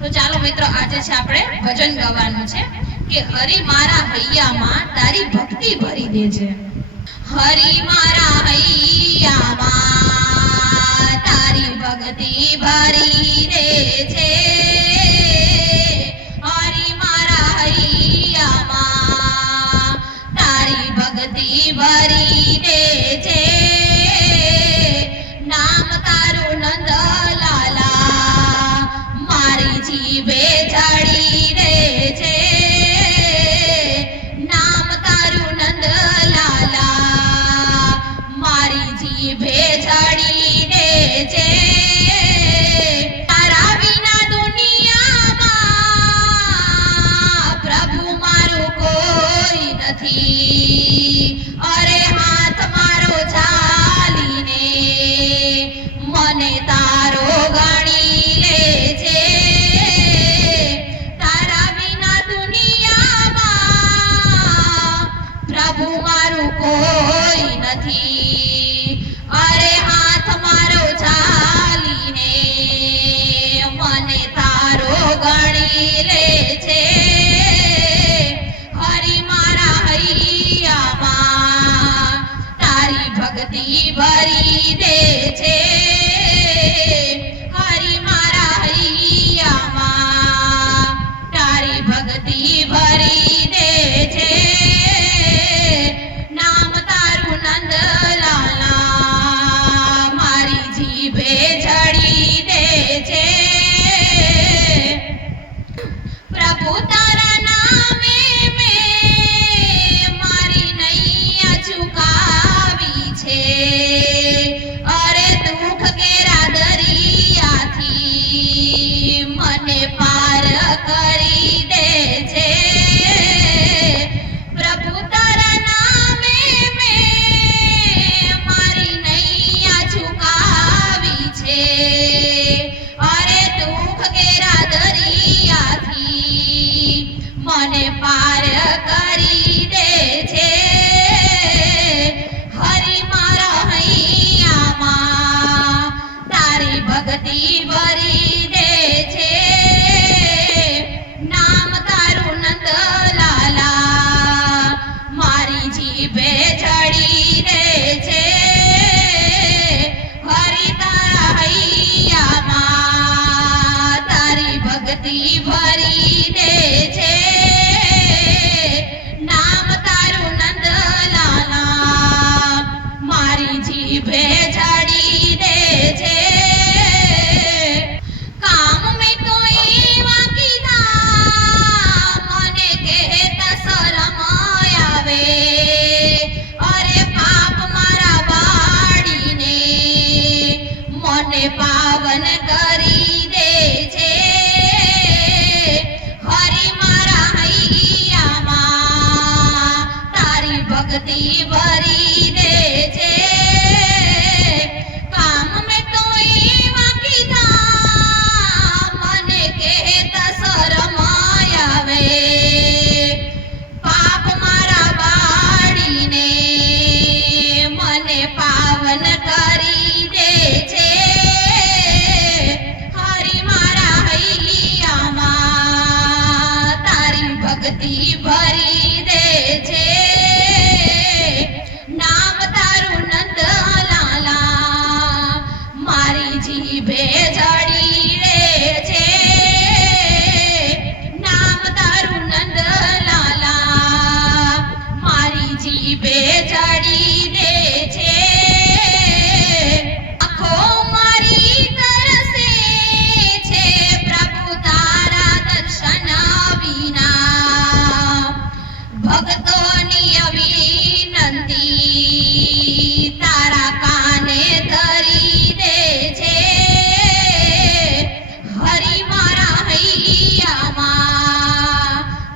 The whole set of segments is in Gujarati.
તો ચાલો મિત્રો આજે છે આપણે ભજન ગાવાનું છે કે હરી મારા હૈયામાં તારી ભક્તિ ભરી દેજે। હરી મારા હૈયામાં તારી ભક્તિ ભરી દેજે। હરી મારા હૈયામાં તારી ભક્તિ ભરી દેજે। નામ તારું નંદલાલા મારી જીભે ચડી દેજે। નામ તારું નંદલાલા મારી જીભે ચડી દેજે। તારા વિના દુનિયામાં પ્રભુ મારું કોઈ નથી। અરે હાથ મારો ચાલીને મને તારો ગણી લેજે। તારા વિના દુનિયામાં પ્રભુ મારું કોઈ નથી। અરે હાથ મારો ચાલીને મને તારો ગણી લેજે। હરી મારા હૈયામાં તારી ભક્તિ ભરી દેજે। હરી મારા હૈયામાં તારી ભક્તિ ભરી દેજે। નામ તારું નંદલાલા મારી જીભે ચડી દેજે। પ્રભુ તારા નામે મેં મારી નૈયા ચુકાવી છે। અરે દુઃખ કેરા દરિયાથી મને પાર કરી દેજે। પ્રભુ તારા નામે મેં મારી નૈયા ચુકાવી છે। અરે દુઃખ કેરા દરિયાથી મને પાર કરી દેજે। હરી મારા હૈયામાં તારી ભક્તિ ભરી દેજે। નામ તારું નંદલાલા મારી જીભે ચડી દેજે। હરી તારા હૈયામાં તારી ભક્તિ ભરી દેજે। નામ તારું નંદલાલા મારી જીભે ચડી દેજે। કામ મેં તો એવા કીધા મને કહેતા શરમ આવે। અરે પાપ મારા વાળીને મને પાવન કરી દેજે। હરી મારા હૈયામાં તારી ભક્તિ ભરી દેજે। કામ મેં તો એવા કીધા મને કહેતા શરમ આવે। પાપ મારા વાળીને મને પાવન કરી દેજે। હરી મારા હૈયામાં તારી ભક્તિ ભરી દેજે। નામ તારું નંદલાલા મારી જીભે ચડી દેજે। નામ તારું નંદલાલા મારી જીભે ચડી દેજે। આંખો મારી તરસે છે પ્રભુ તારા દર્શન વિના। ભક્તોની અવિનંતી તારા કાને ધરી દેજે। હરી મારા હૈયામાં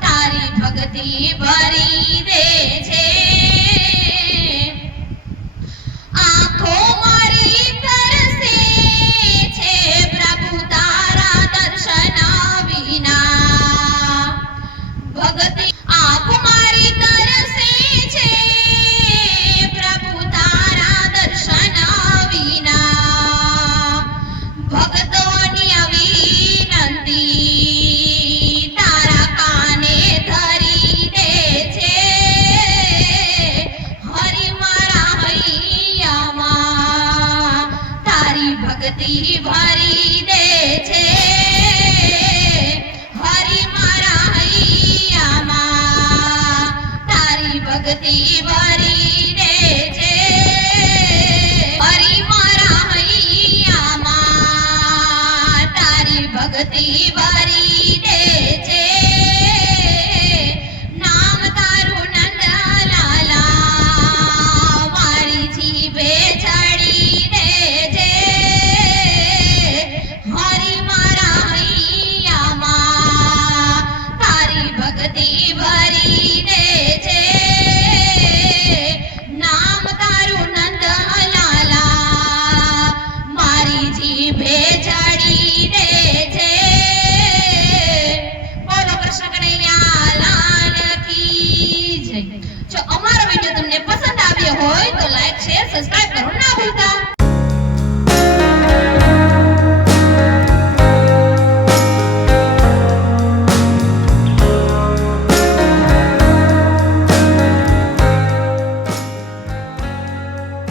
તારી ભક્તિ ભરી દેજે। આંખો મારી તરસે છે પ્રભુ તારા દર્શન વિના। ભક્તિ